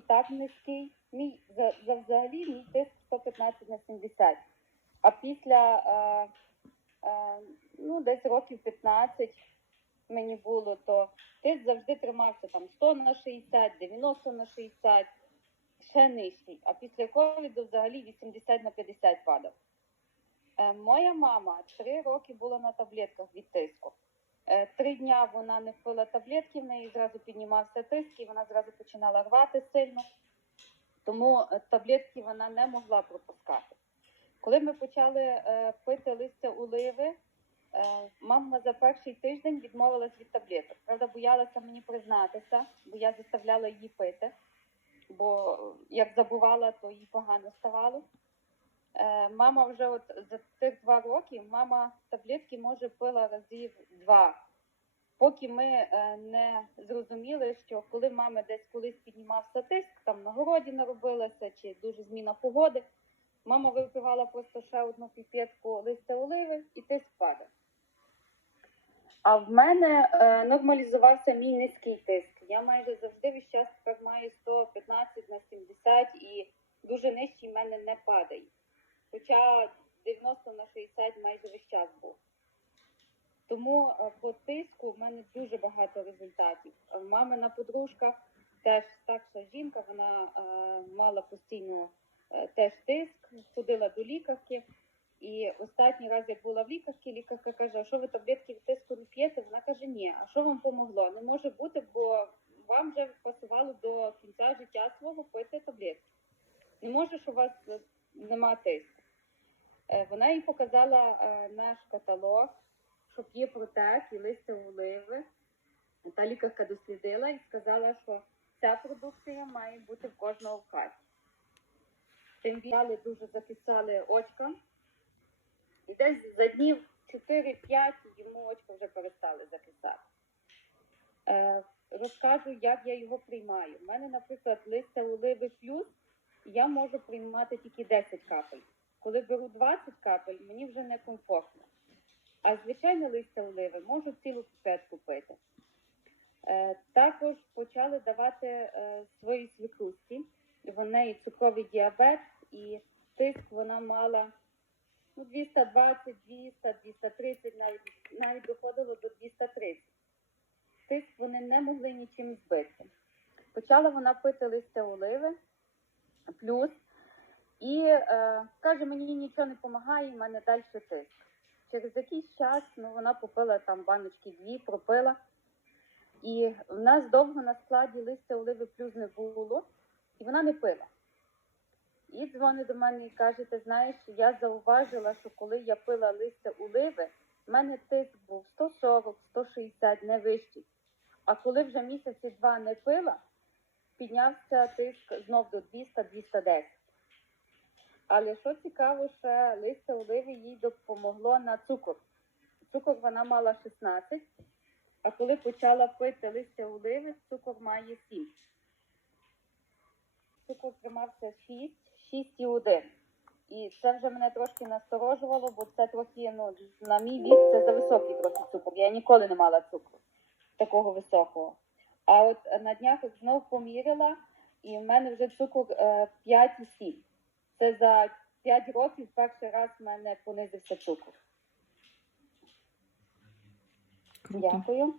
і так низький. Мій за, за взагалі мій тиск 115 на 70. А після е, е, ну, десь років 15 мені було, то тиск завжди тримався там 100 на 60, 90 на 60, ще нижчий. А після ковіду взагалі 80 на 50 падав. Е, моя мама три роки була на таблетках від тиску. Е, Три дня вона не пила таблетки, в неї зразу піднімався тиск, і вона зразу починала рвати сильно. Тому е, таблетки вона не могла пропускати. Коли ми почали е, пити листя оливи, е, мама за перший тиждень відмовилась від таблеток. Правда, боялася мені признатися, бо я заставляла її пити, бо як забувала, то їй погано ставало. Е, мама вже от за тих два роки мама таблетки може пила разів два. Поки ми е, не зрозуміли, що коли мами десь колись піднімався тиск, там на городі наробилася, чи дуже зміна погоди, мама випивала просто ще одну піпетку листя оливи і тиск падав. А в мене е, нормалізувався мій низький тиск. Я майже завжди весь час тепер маю 115 на 70 і дуже нижчий в мене не падає. Хоча 90 на 60 майже весь час був. Тому е, по тиску в мене дуже багато результатів. Е, Мамина подружка теж старша жінка, вона е, мала постійно теж тиск, ходила до лікарки. І останній раз, як була в лікарці, лікарка каже, а що ви таблетки від тиску не п'єте? Вона каже, ні, а що вам помогло? Не може бути, бо вам вже пасувало до кінця життя свого пити таблетки. Не може, що у вас нема тиску. Е, Вона їй показала е, наш каталог, що п'є протек і листя оливи. Та лікарка дослідила і сказала, що ця продукція має бути в кожного в хаті. Тим більше дуже закисали очка. І десь за днів 4-5 йому очка вже перестали закисати. Е, розкажу, як я його приймаю. У мене, наприклад, листя оливи плюс, я можу приймати тільки 10 капель. Коли беру 20 капель, мені вже не комфортно. А звичайне листя оливи можу цілу піпетку пити. Е, також почали давати е, своїй свекрусі. В неї цукровий діабет і тиск вона мала ну, 220, 200, 230, навіть, навіть доходило до 230. Тиск вони не могли нічим збити. Почала вона пити листя оливи плюс і е, каже, мені нічого не допомагає, в мене далі тиск. Через якийсь час ну, вона попила там баночки дві, пропила. І в нас довго на складі листя оливи плюс не було, і вона не пила. І дзвонить до мене і каже, ти знаєш, я зауважила, що коли я пила листя оливи, в мене тиск був 140, 160, не вищий. А коли вже місяці два не пила, піднявся тиск знов до 200-210. Але що цікаво, ще листя оливи їй допомогло на цукор. Цукор вона мала 16, а коли почала пити листя оливи, цукор має 7. Цукор тримався 6, 6,1. І це вже мене трошки насторожувало, бо це трохи, ну, на мій вік, це за високий трохи цукор. Я ніколи не мала цукру такого високого. А от е, на днях знов поміряла, і в мене вже цукор е, 5,7. Це за 5 років перший раз в мене понизився цукор. Круто. Дякую.